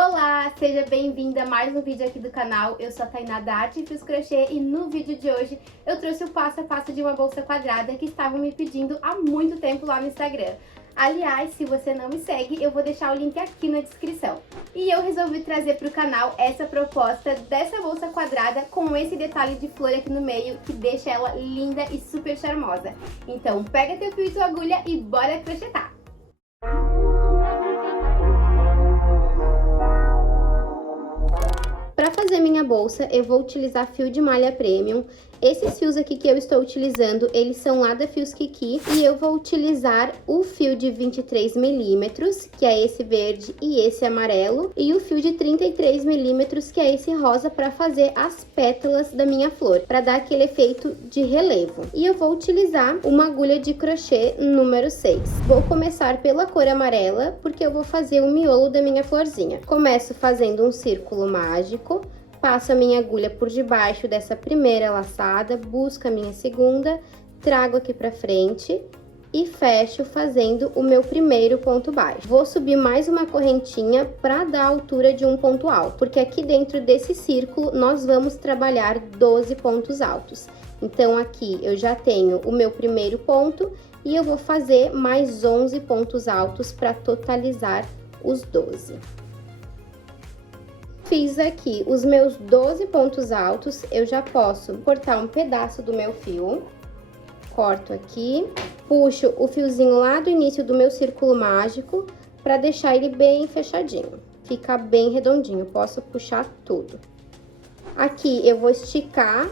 Olá, seja bem-vinda a mais um vídeo aqui do canal. Eu sou a Tainá da Arte e Fios Crochê e no vídeo de hoje eu trouxe o passo a passo de uma bolsa quadrada que estavam me pedindo há muito tempo lá no Instagram. Aliás, se você não me segue, eu vou deixar o link aqui na descrição. E eu resolvi trazer para o canal essa proposta dessa bolsa quadrada com esse detalhe de flor aqui no meio que deixa ela linda e super charmosa. Então pega teu fio e tua agulha e bora crochetar! Para fazer minha bolsa, eu vou utilizar fio de malha premium. Esses fios aqui que eu estou utilizando, eles são lá da Fios Kiki. E eu vou utilizar o fio de 23 milímetros, que é esse verde e esse amarelo. E o fio de 33 milímetros, que é esse rosa, para fazer as pétalas da minha flor, para dar aquele efeito de relevo. E eu vou utilizar uma agulha de crochê número 6. Vou começar pela cor amarela, porque eu vou fazer o miolo da minha florzinha. Começo fazendo um círculo mágico. Passo a minha agulha por debaixo dessa primeira laçada, busco a minha segunda, trago aqui pra frente e fecho fazendo o meu primeiro ponto baixo. Vou subir mais uma correntinha para dar a altura de um ponto alto, porque aqui dentro desse círculo nós vamos trabalhar 12 pontos altos. Então aqui eu já tenho o meu primeiro ponto e eu vou fazer mais 11 pontos altos para totalizar os 12. Fiz aqui os meus 12 pontos altos, eu já posso cortar um pedaço do meu fio. Corto aqui, puxo o fiozinho lá do início do meu círculo mágico para deixar ele bem fechadinho. Fica bem redondinho, posso puxar tudo. Aqui eu vou esticar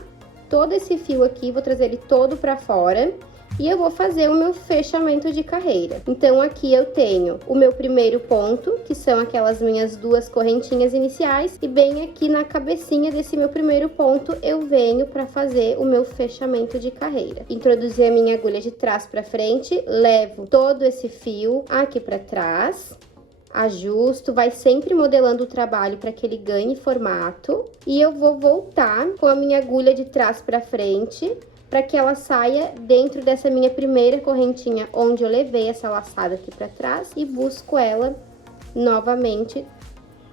todo esse fio aqui, vou trazer ele todo para fora. E eu vou fazer o meu fechamento de carreira. Então, aqui eu tenho o meu primeiro ponto, que são aquelas minhas duas correntinhas iniciais. E bem aqui na cabecinha desse meu primeiro ponto, eu venho para fazer o meu fechamento de carreira. Introduzir a minha agulha de trás para frente, levo todo esse fio aqui para trás. Ajusto, vai sempre modelando o trabalho para que ele ganhe formato. E eu vou voltar com a minha agulha de trás para frente, para que ela saia dentro dessa minha primeira correntinha, onde eu levei essa laçada aqui para trás, e busco ela novamente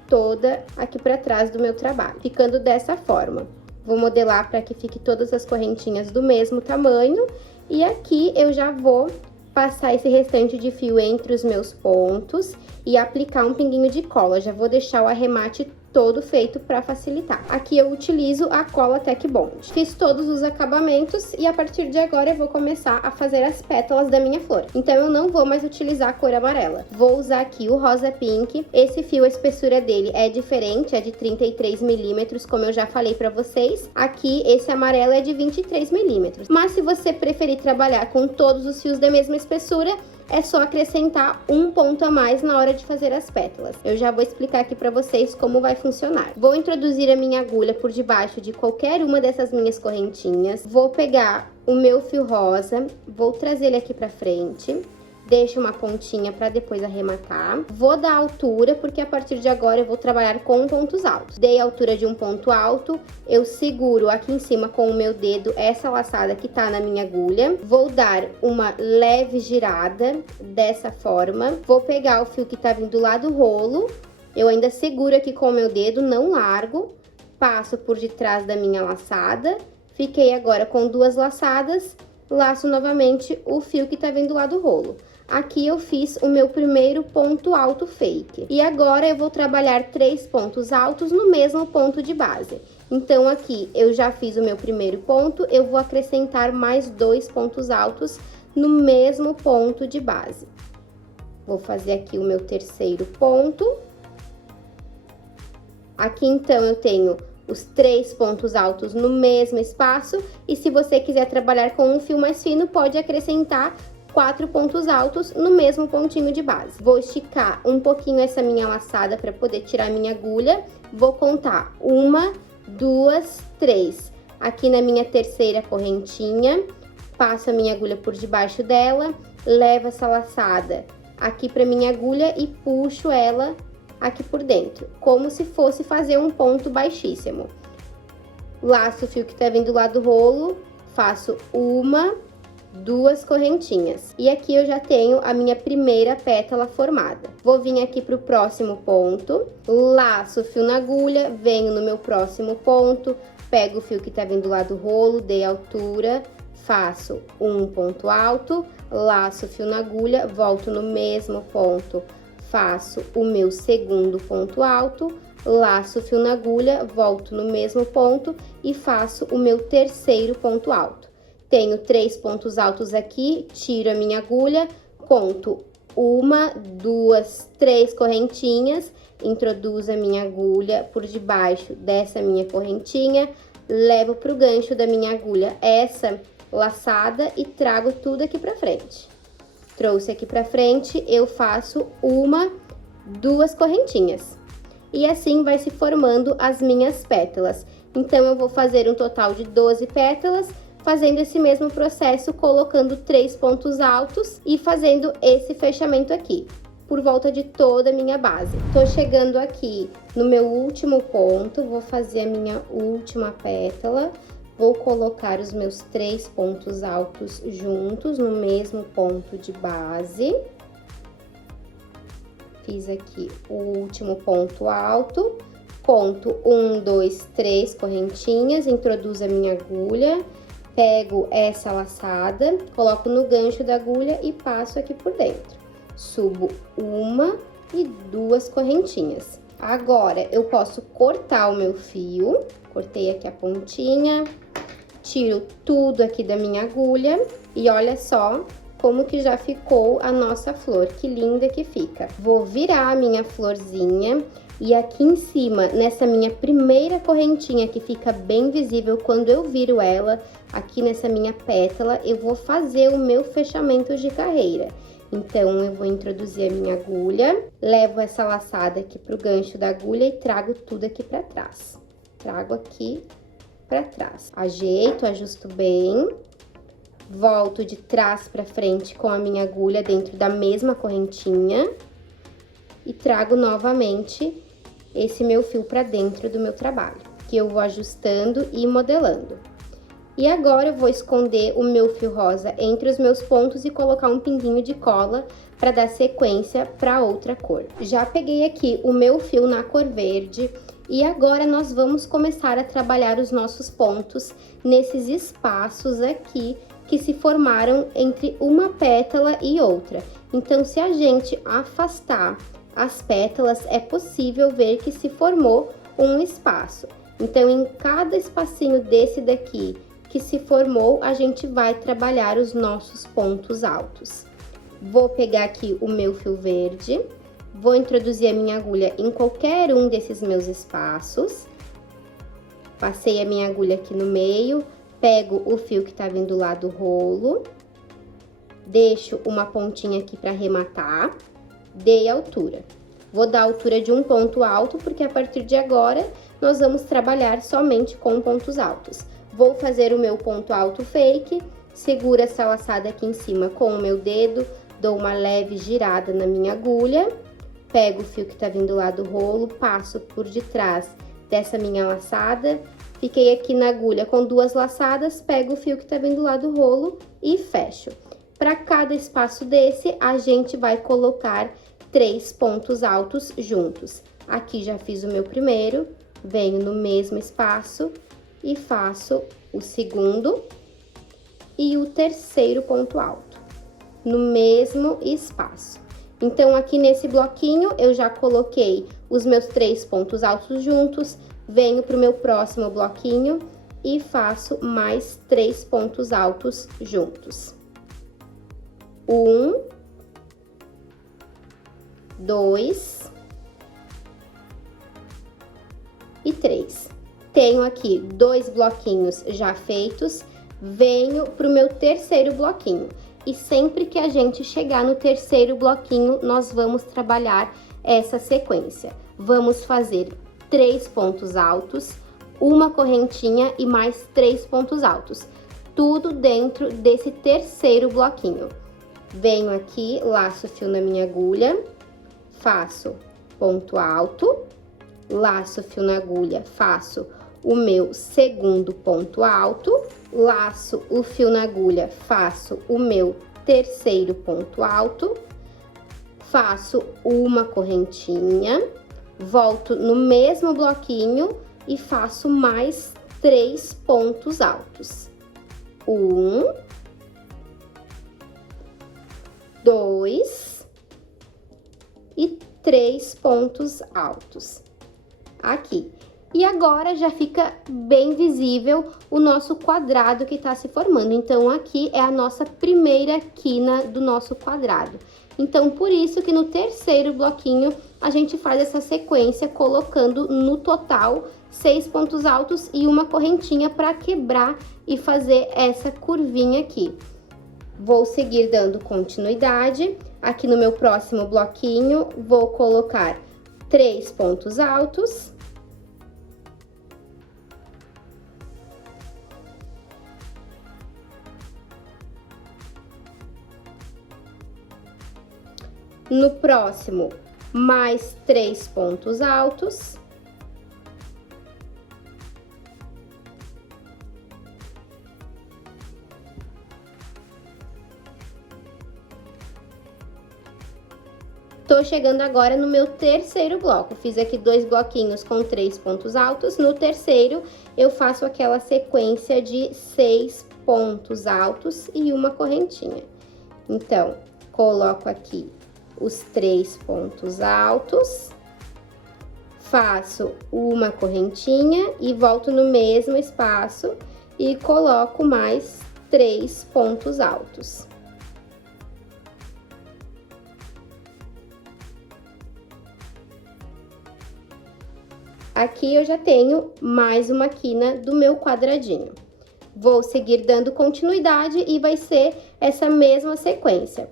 toda aqui para trás do meu trabalho, ficando dessa forma. Vou modelar para que fique todas as correntinhas do mesmo tamanho, e aqui eu já vou passar esse restante de fio entre os meus pontos e aplicar um pinguinho de cola. Já vou deixar o arremate todo feito para facilitar. Aqui eu utilizo a cola Tech Bond. Fiz todos os acabamentos e a partir de agora eu vou começar a fazer as pétalas da minha flor. Então eu não vou mais utilizar a cor amarela. Vou usar aqui o rosa pink. Esse fio, a espessura dele é diferente, é de 33 milímetros, como eu já falei para vocês. Aqui esse amarelo é de 23 milímetros. Mas se você preferir trabalhar com todos os fios da mesma espessura, é só acrescentar um ponto a mais na hora de fazer as pétalas. Eu já vou explicar aqui para vocês como vai funcionar. Vou introduzir a minha agulha por debaixo de qualquer uma dessas minhas correntinhas. Vou pegar o meu fio rosa, vou trazer ele aqui para frente. Deixo uma pontinha para depois arrematar. Vou dar altura, porque a partir de agora eu vou trabalhar com pontos altos. Dei a altura de um ponto alto, eu seguro aqui em cima com o meu dedo essa laçada que tá na minha agulha. Vou dar uma leve girada dessa forma. Vou pegar o fio que tá vindo lá do rolo, eu ainda seguro aqui com o meu dedo, não largo. Passo por detrás da minha laçada. Fiquei agora com duas laçadas, laço novamente o fio que tá vindo lá do rolo. Aqui eu fiz o meu primeiro ponto alto fake. E agora eu vou trabalhar 3 pontos altos no mesmo ponto de base. Então, aqui eu já fiz o meu primeiro ponto, eu vou acrescentar mais 2 pontos altos no mesmo ponto de base. Vou fazer aqui o meu terceiro ponto. Aqui, então, eu tenho os 3 pontos altos no mesmo espaço. E se você quiser trabalhar com um fio mais fino, pode acrescentar 4 pontos altos no mesmo pontinho de base. Vou esticar um pouquinho essa minha laçada para poder tirar minha agulha. Vou contar 1, 2, 3. Aqui na minha terceira correntinha, passo a minha agulha por debaixo dela, levo essa laçada aqui para minha agulha e puxo ela aqui por dentro, como se fosse fazer um ponto baixíssimo. Laço o fio que tá vindo lá do rolo, faço 1, 2 correntinhas. E aqui eu já tenho a minha primeira pétala formada. Vou vir aqui pro próximo ponto, laço o fio na agulha, venho no meu próximo ponto, pego o fio que tá vindo lá do rolo, dei altura, faço um ponto alto, laço o fio na agulha, volto no mesmo ponto, faço o meu segundo ponto alto, laço o fio na agulha, volto no mesmo ponto e faço o meu terceiro ponto alto. Tenho 3 pontos altos aqui, tiro a minha agulha, conto 1, 2, 3 correntinhas, introduzo a minha agulha por debaixo dessa minha correntinha, levo pro gancho da minha agulha essa laçada e trago tudo aqui pra frente. Trouxe aqui pra frente, eu faço 1, 2 correntinhas. E assim vai se formando as minhas pétalas. Então, eu vou fazer um total de 12 pétalas, fazendo esse mesmo processo, colocando 3 pontos altos e fazendo esse fechamento aqui, por volta de toda a minha base. Tô chegando aqui no meu último ponto, vou fazer a minha última pétala, vou colocar os meus 3 pontos altos juntos no mesmo ponto de base. Fiz aqui o último ponto alto, conto 1, 2, 3 correntinhas, introduzo a minha agulha, pego essa laçada, coloco no gancho da agulha e passo aqui por dentro. Subo 1 e 2 correntinhas. Agora, eu posso cortar o meu fio, cortei aqui a pontinha, tiro tudo aqui da minha agulha e olha só como que já ficou a nossa flor, que linda que fica. Vou virar a minha florzinha e aqui em cima, nessa minha primeira correntinha que fica bem visível quando eu viro ela, aqui nessa minha pétala, eu vou fazer o meu fechamento de carreira. Então, eu vou introduzir a minha agulha, levo essa laçada aqui pro gancho da agulha e trago tudo aqui pra trás. Trago aqui pra trás. Ajeito, ajusto bem, volto de trás pra frente com a minha agulha dentro da mesma correntinha e trago novamente esse meu fio pra dentro do meu trabalho, que eu vou ajustando e modelando. E agora, eu vou esconder o meu fio rosa entre os meus pontos e colocar um pinguinho de cola para dar sequência para outra cor. Já peguei aqui o meu fio na cor verde e agora nós vamos começar a trabalhar os nossos pontos nesses espaços aqui que se formaram entre uma pétala e outra. Então, se a gente afastar as pétalas, é possível ver que se formou um espaço. Então, em cada espacinho desse daqui que se formou, a gente vai trabalhar os nossos pontos altos. Vou pegar aqui o meu fio verde, vou introduzir a minha agulha em qualquer um desses meus espaços. Passei a minha agulha aqui no meio, pego o fio que tá vindo lá do rolo, deixo uma pontinha aqui para arrematar, dei altura. Vou dar a altura de um ponto alto, porque a partir de agora, nós vamos trabalhar somente com pontos altos. Vou fazer o meu ponto alto fake, seguro essa laçada aqui em cima com o meu dedo, dou uma leve girada na minha agulha, pego o fio que tá vindo lá do rolo, passo por detrás dessa minha laçada, fiquei aqui na agulha com 2 laçadas, pego o fio que tá vindo lá do rolo e fecho. Para cada espaço desse, a gente vai colocar 3 pontos altos juntos. Aqui já fiz o meu primeiro, venho no mesmo espaço e faço o segundo e o terceiro ponto alto, no mesmo espaço. Então, aqui nesse bloquinho, eu já coloquei os meus 3 pontos altos juntos, venho pro meu próximo bloquinho e faço mais 3 pontos altos juntos. 1, 2 e 3. Tenho aqui 2 bloquinhos já feitos, venho pro meu terceiro bloquinho. E sempre que a gente chegar no terceiro bloquinho, nós vamos trabalhar essa sequência. Vamos fazer 3 pontos altos, uma correntinha e mais 3 pontos altos. Tudo dentro desse terceiro bloquinho. Venho aqui, laço o fio na minha agulha, faço ponto alto, laço o fio na agulha, faço o meu segundo ponto alto, laço o fio na agulha, faço o meu terceiro ponto alto, faço uma correntinha, volto no mesmo bloquinho e faço mais 3 pontos altos. 1, 2 e 3 pontos altos aqui. E agora já fica bem visível o nosso quadrado que tá se formando. Então, aqui é a nossa primeira quina do nosso quadrado. Então, por isso que no terceiro bloquinho, a gente faz essa sequência colocando no total 6 pontos altos e uma correntinha para quebrar e fazer essa curvinha aqui. Vou seguir dando continuidade. Aqui no meu próximo bloquinho, vou colocar 3 pontos altos. No próximo, mais 3 pontos altos. Tô chegando agora no meu terceiro bloco. Fiz aqui 2 bloquinhos com 3 pontos altos. No terceiro, eu faço aquela sequência de 6 pontos altos e uma correntinha. Então, coloco aqui os 3 pontos altos, faço uma correntinha e volto no mesmo espaço e coloco mais 3 pontos altos. Aqui eu já tenho mais uma quina do meu quadradinho. Vou seguir dando continuidade e vai ser essa mesma sequência.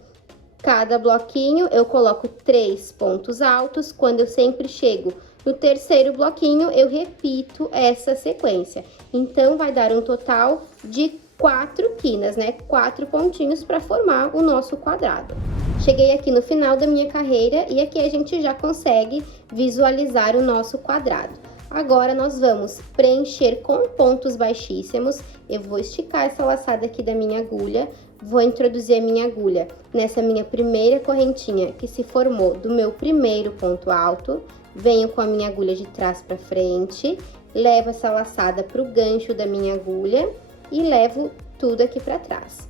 Cada bloquinho eu coloco 3 pontos altos. Quando eu sempre chego no terceiro bloquinho, eu repito essa sequência. Então, vai dar um total de 4 quinas, né? 4 pontinhos para formar o nosso quadrado. Cheguei aqui no final da minha carreira e aqui a gente já consegue visualizar o nosso quadrado. Agora, nós vamos preencher com pontos baixíssimos. Eu vou esticar essa laçada aqui da minha agulha, vou introduzir a minha agulha nessa minha primeira correntinha que se formou do meu primeiro ponto alto. Venho com a minha agulha de trás para frente, levo essa laçada para o gancho da minha agulha e levo tudo aqui para trás.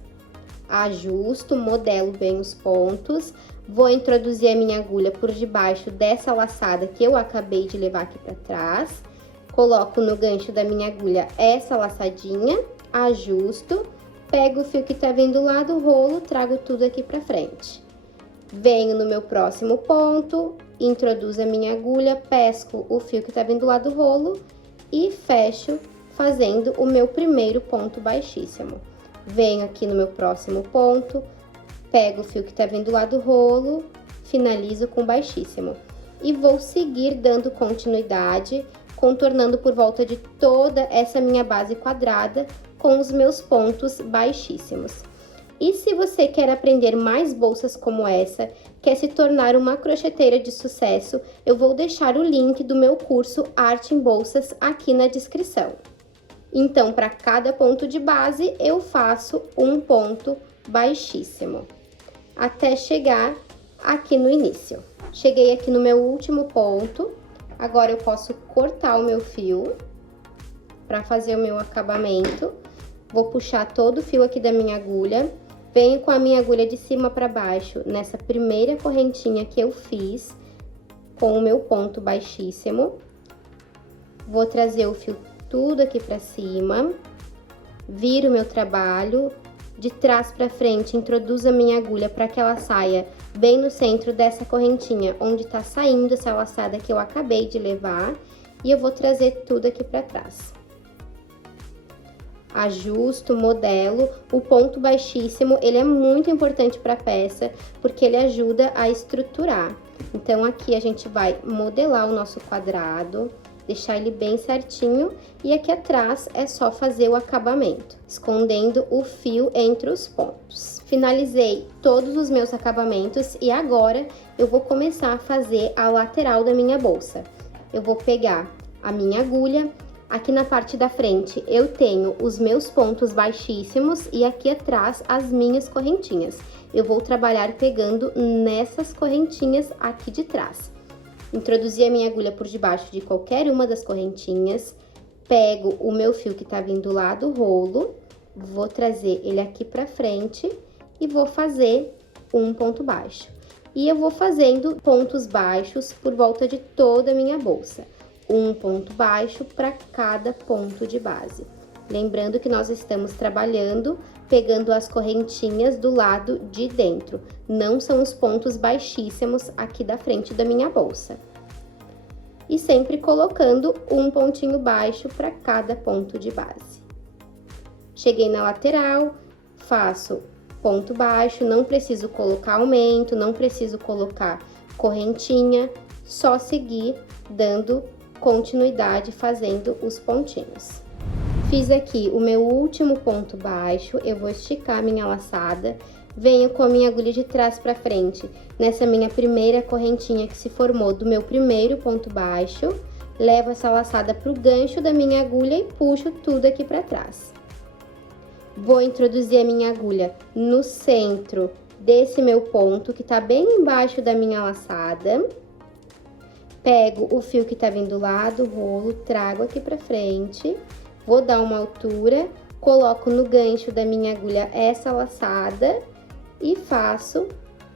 Ajusto, modelo bem os pontos, vou introduzir a minha agulha por debaixo dessa laçada que eu acabei de levar aqui para trás, coloco no gancho da minha agulha essa laçadinha, ajusto, pego o fio que tá vindo lá do rolo, trago tudo aqui para frente. Venho no meu próximo ponto, introduzo a minha agulha, pesco o fio que tá vindo lá do rolo e fecho fazendo o meu primeiro ponto baixíssimo. Venho aqui no meu próximo ponto, pego o fio que tá vindo lá do rolo, finalizo com baixíssimo. E vou seguir dando continuidade, contornando por volta de toda essa minha base quadrada com os meus pontos baixíssimos. E se você quer aprender mais bolsas como essa, quer se tornar uma crocheteira de sucesso, eu vou deixar o link do meu curso Arte em Bolsas aqui na descrição. Então, para cada ponto de base, eu faço um ponto baixíssimo, até chegar aqui no início. Cheguei aqui no meu último ponto, agora eu posso cortar o meu fio para fazer o meu acabamento. Vou puxar todo o fio aqui da minha agulha, venho com a minha agulha de cima para baixo, nessa primeira correntinha que eu fiz, com o meu ponto baixíssimo. Vou trazer o fio tudo aqui pra cima, viro o meu trabalho, de trás pra frente, introduzo a minha agulha para que ela saia bem no centro dessa correntinha, onde tá saindo essa laçada que eu acabei de levar, e eu vou trazer tudo aqui pra trás. Ajusto, modelo, o ponto baixíssimo, ele é muito importante pra peça, porque ele ajuda a estruturar. Então, aqui a gente vai modelar o nosso quadrado, deixar ele bem certinho, e aqui atrás é só fazer o acabamento, escondendo o fio entre os pontos. Finalizei todos os meus acabamentos e agora eu vou começar a fazer a lateral da minha bolsa. Eu vou pegar a minha agulha, Aqui na parte da frente eu tenho os meus pontos baixíssimos e aqui atrás as minhas correntinhas. Eu vou trabalhar pegando nessas correntinhas aqui de trás. Introduzi a minha agulha por debaixo de qualquer uma das correntinhas, pego o meu fio que tá vindo lá do rolo, vou trazer ele aqui pra frente e vou fazer um ponto baixo. E eu vou fazendo pontos baixos por volta de toda a minha bolsa. Um ponto baixo para cada ponto de base. Lembrando que nós estamos trabalhando pegando as correntinhas do lado de dentro, não são os pontos baixíssimos aqui da frente da minha bolsa. E sempre colocando um pontinho baixo para cada ponto de base. Cheguei na lateral, faço ponto baixo, não preciso colocar aumento, não preciso colocar correntinha, só seguir dando continuidade fazendo os pontinhos. Fiz aqui o meu último ponto baixo, eu vou esticar minha laçada, venho com a minha agulha de trás para frente, nessa minha primeira correntinha que se formou do meu primeiro ponto baixo, levo essa laçada pro gancho da minha agulha e puxo tudo aqui para trás. Vou introduzir a minha agulha no centro desse meu ponto, que tá bem embaixo da minha laçada. Pego o fio que tá vindo lá do rolo, trago aqui pra frente, vou dar uma altura, coloco no gancho da minha agulha essa laçada e faço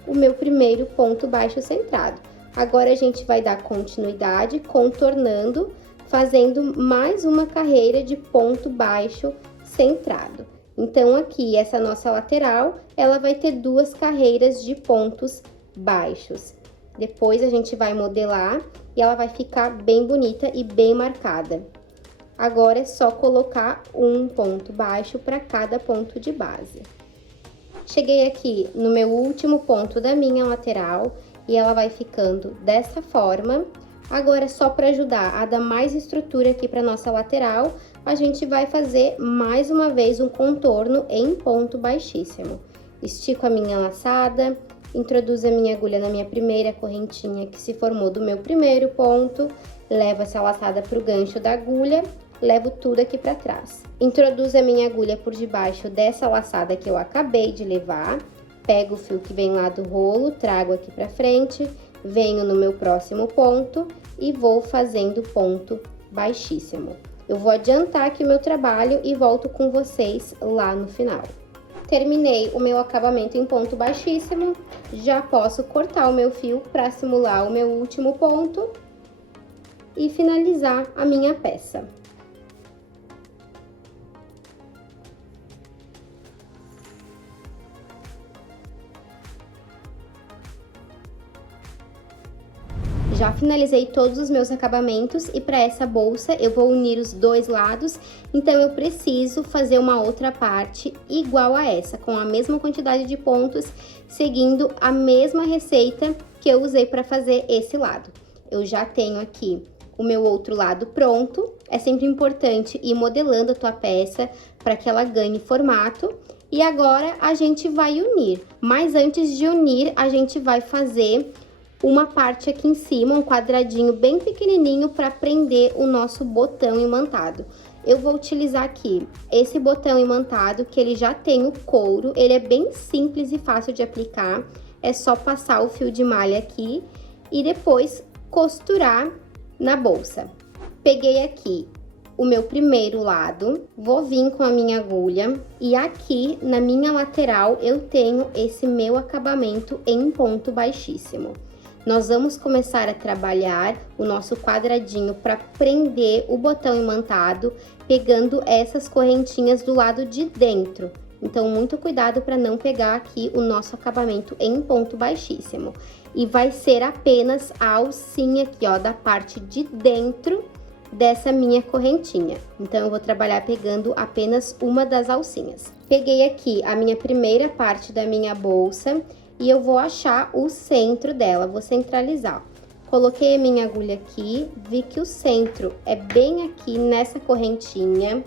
o meu primeiro ponto baixo centrado. Agora, a gente vai dar continuidade, contornando, fazendo mais uma carreira de ponto baixo centrado. Então, aqui, essa nossa lateral, ela vai ter duas carreiras de pontos baixos. Depois, a gente vai modelar e ela vai ficar bem bonita e bem marcada. Agora, é só colocar um ponto baixo para cada ponto de base. Cheguei aqui no meu último ponto da minha lateral e ela vai ficando dessa forma. Agora, só para ajudar a dar mais estrutura aqui para nossa lateral, a gente vai fazer mais uma vez um contorno em ponto baixíssimo. Estico a minha laçada, introduzo a minha agulha na minha primeira correntinha que se formou do meu primeiro ponto, levo essa laçada pro gancho da agulha, levo tudo aqui para trás. Introduzo a minha agulha por debaixo dessa laçada que eu acabei de levar, pego o fio que vem lá do rolo, trago aqui para frente, venho no meu próximo ponto e vou fazendo ponto baixíssimo. Eu vou adiantar aqui o meu trabalho e volto com vocês lá no final. Terminei o meu acabamento em ponto baixíssimo, já posso cortar o meu fio para simular o meu último ponto e finalizar a minha peça. Já finalizei todos os meus acabamentos e para essa bolsa eu vou unir os dois lados, então eu preciso fazer uma outra parte igual a essa, com a mesma quantidade de pontos, seguindo a mesma receita que eu usei para fazer esse lado. Eu já tenho aqui o meu outro lado pronto, é sempre importante ir modelando a tua peça para que ela ganhe formato. E agora a gente vai unir, mas antes de unir a gente vai fazer uma parte aqui em cima, um quadradinho bem pequenininho para prender o nosso botão imantado. Eu vou utilizar aqui esse botão imantado, que ele já tem o couro, ele é bem simples e fácil de aplicar, é só passar o fio de malha aqui e depois costurar na bolsa. Peguei aqui o meu primeiro lado, vou vir com a minha agulha e aqui na minha lateral eu tenho esse meu acabamento em ponto baixíssimo. Nós vamos começar a trabalhar o nosso quadradinho para prender o botão imantado, pegando essas correntinhas do lado de dentro. Então, muito cuidado para não pegar aqui o nosso acabamento em ponto baixíssimo. E vai ser apenas a alcinha aqui, ó, da parte de dentro dessa minha correntinha. Então, eu vou trabalhar pegando apenas uma das alcinhas. Peguei aqui a minha primeira parte da minha bolsa e eu vou achar o centro dela, vou centralizar. Coloquei a minha agulha aqui, vi que o centro é bem aqui nessa correntinha,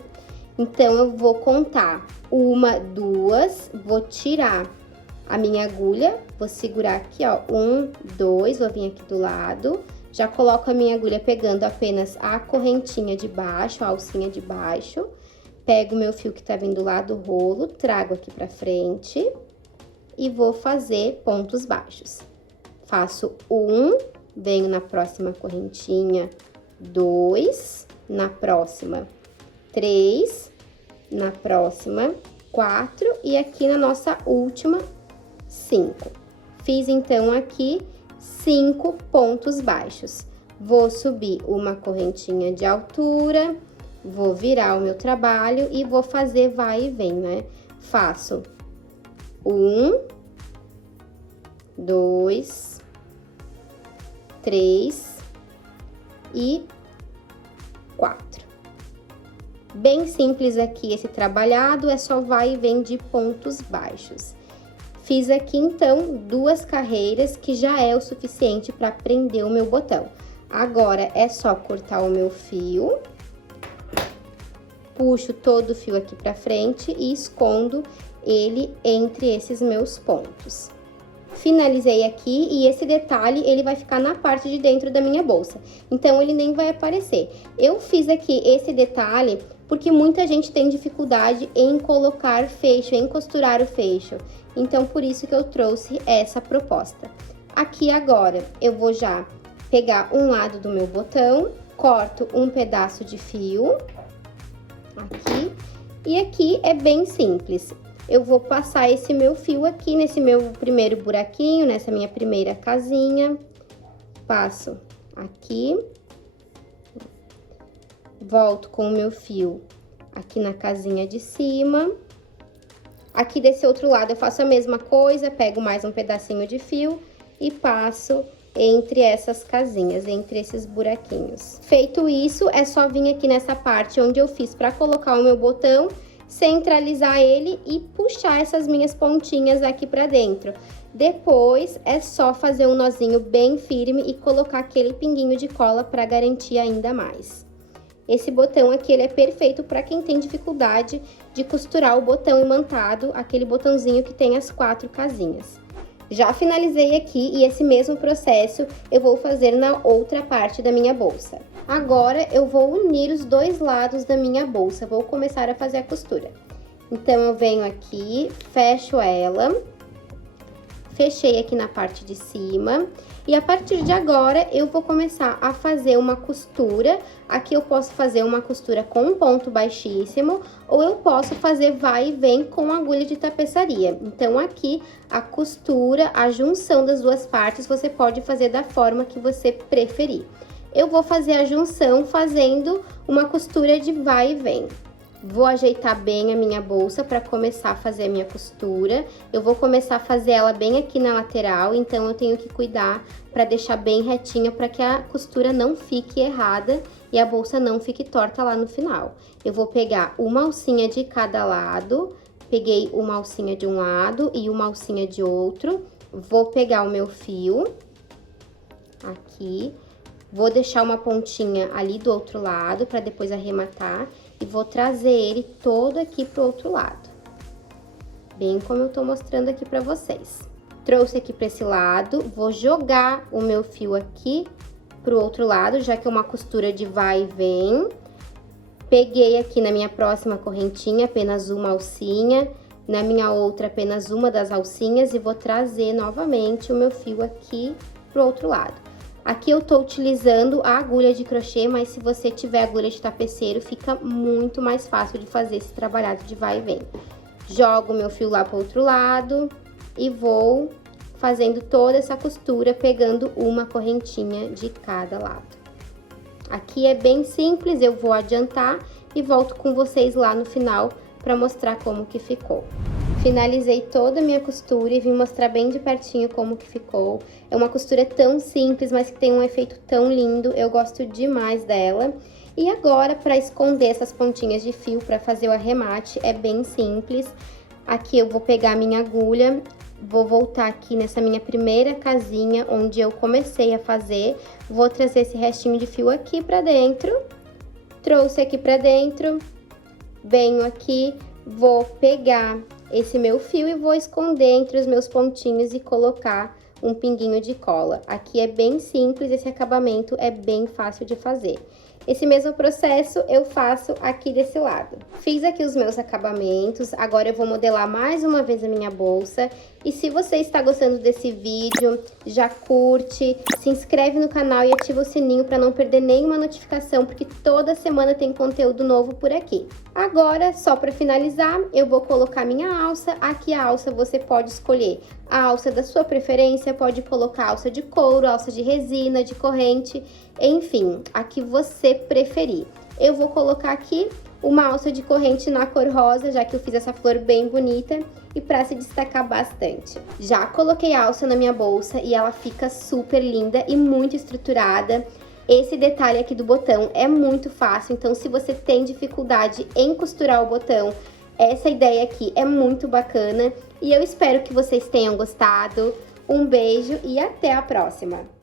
então eu vou contar uma, duas, vou tirar a minha agulha, vou segurar aqui, ó, 1, 2, vou vir aqui do lado, Já coloco a minha agulha pegando apenas a correntinha de baixo, a alcinha de baixo. Pego o meu fio que tá vindo lá do rolo, trago aqui pra frente e vou fazer pontos baixos. Faço um, venho na próxima correntinha, 2, na próxima 3, na próxima 4 e aqui na nossa última 5. Fiz então aqui 5 pontos baixos. Vou subir uma correntinha de altura, vou virar o meu trabalho e vou fazer vai e vem, né? Faço 1, 2, 3 e 4. Bem simples aqui esse trabalhado, é só vai e vem de pontos baixos. Fiz aqui, então, 2 carreiras, que já é o suficiente para prender o meu botão. Agora, é só cortar o meu fio, puxo todo o fio aqui pra frente e escondo ele entre esses meus pontos. Finalizei aqui e esse detalhe, ele vai ficar na parte de dentro da minha bolsa. Então, ele nem vai aparecer. Eu fiz aqui esse detalhe porque muita gente tem dificuldade em colocar fecho, em costurar o fecho. Então, por isso que eu trouxe essa proposta. Aqui agora, eu vou já pegar um lado do meu botão, corto um pedaço de fio, aqui, e aqui é bem simples. Eu vou passar esse meu fio aqui nesse meu primeiro buraquinho, nessa minha primeira casinha, passo aqui, volto com o meu fio aqui na casinha de cima. Aqui desse outro lado eu faço a mesma coisa, pego mais um pedacinho de fio e passo entre essas casinhas, entre esses buraquinhos. Feito isso, é só vir aqui nessa parte onde eu fiz para colocar o meu botão, centralizar ele e puxar essas minhas pontinhas aqui para dentro. Depois, é só fazer um nozinho bem firme e colocar aquele pinguinho de cola para garantir ainda mais. Esse botão aqui, ele é perfeito para quem tem dificuldade de costurar o botão imantado, aquele botãozinho que tem as 4 casinhas. Já finalizei aqui e esse mesmo processo eu vou fazer na outra parte da minha bolsa. Agora, eu vou unir os 2 lados da minha bolsa, vou começar a fazer a costura. Então, eu venho aqui, fecho ela, fechei aqui na parte de cima. E a partir de agora, eu vou começar a fazer uma costura. Aqui eu posso fazer uma costura com um ponto baixíssimo, ou eu posso fazer vai e vem com agulha de tapeçaria. Então, aqui, a costura, a junção das 2 partes, você pode fazer da forma que você preferir. Eu vou fazer a junção fazendo uma costura de vai e vem. Vou ajeitar bem a minha bolsa para começar a fazer a minha costura. Eu vou começar a fazer ela bem aqui na lateral, então eu tenho que cuidar para deixar bem retinha para que a costura não fique errada e a bolsa não fique torta lá no final. Eu vou pegar uma alcinha de cada lado, peguei uma alcinha de um lado e uma alcinha de outro. Vou pegar o meu fio aqui, vou deixar uma pontinha ali do outro lado para depois arrematar. E vou trazer ele todo aqui pro outro lado, bem como eu tô mostrando aqui pra vocês. Trouxe aqui pra esse lado, vou jogar o meu fio aqui pro outro lado, já que é uma costura de vai e vem. Peguei aqui na minha próxima correntinha apenas uma alcinha, na minha outra apenas uma das alcinhas e vou trazer novamente o meu fio aqui pro outro lado. Aqui eu tô utilizando a agulha de crochê, mas se você tiver agulha de tapeceiro, fica muito mais fácil de fazer esse trabalhado de vai e vem. Jogo o meu fio lá pro outro lado e vou fazendo toda essa costura, pegando uma correntinha de cada lado. Aqui é bem simples, eu vou adiantar e volto com vocês lá no final para mostrar como que ficou. Finalizei toda a minha costura e vim mostrar bem de pertinho como que ficou. É uma costura tão simples, mas que tem um efeito tão lindo, eu gosto demais dela. E agora, para esconder essas pontinhas de fio, para fazer o arremate, é bem simples. Aqui eu vou pegar a minha agulha, vou voltar aqui nessa minha primeira casinha, onde eu comecei a fazer. Vou trazer esse restinho de fio aqui pra dentro. Trouxe aqui pra dentro, venho aqui, vou pegar esse meu fio e vou esconder entre os meus pontinhos e colocar um pinguinho de cola. Aqui é bem simples, esse acabamento é bem fácil de fazer. Esse mesmo processo eu faço aqui desse lado. Fiz aqui os meus acabamentos, agora eu vou modelar mais uma vez a minha bolsa. E se você está gostando desse vídeo, já curte, se inscreve no canal e ativa o sininho para não perder nenhuma notificação, porque toda semana tem conteúdo novo por aqui. Agora, só para finalizar, eu vou colocar minha alça. Aqui a alça você pode escolher a alça da sua preferência, pode colocar alça de couro, alça de resina, de corrente, enfim, a que você preferir. Eu vou colocar aqui uma alça de corrente na cor rosa, já que eu fiz essa flor bem bonita e para se destacar bastante. Já coloquei a alça na minha bolsa e ela fica super linda e muito estruturada. Esse detalhe aqui do botão é muito fácil, então se você tem dificuldade em costurar o botão, essa ideia aqui é muito bacana e eu espero que vocês tenham gostado. Um beijo e até a próxima!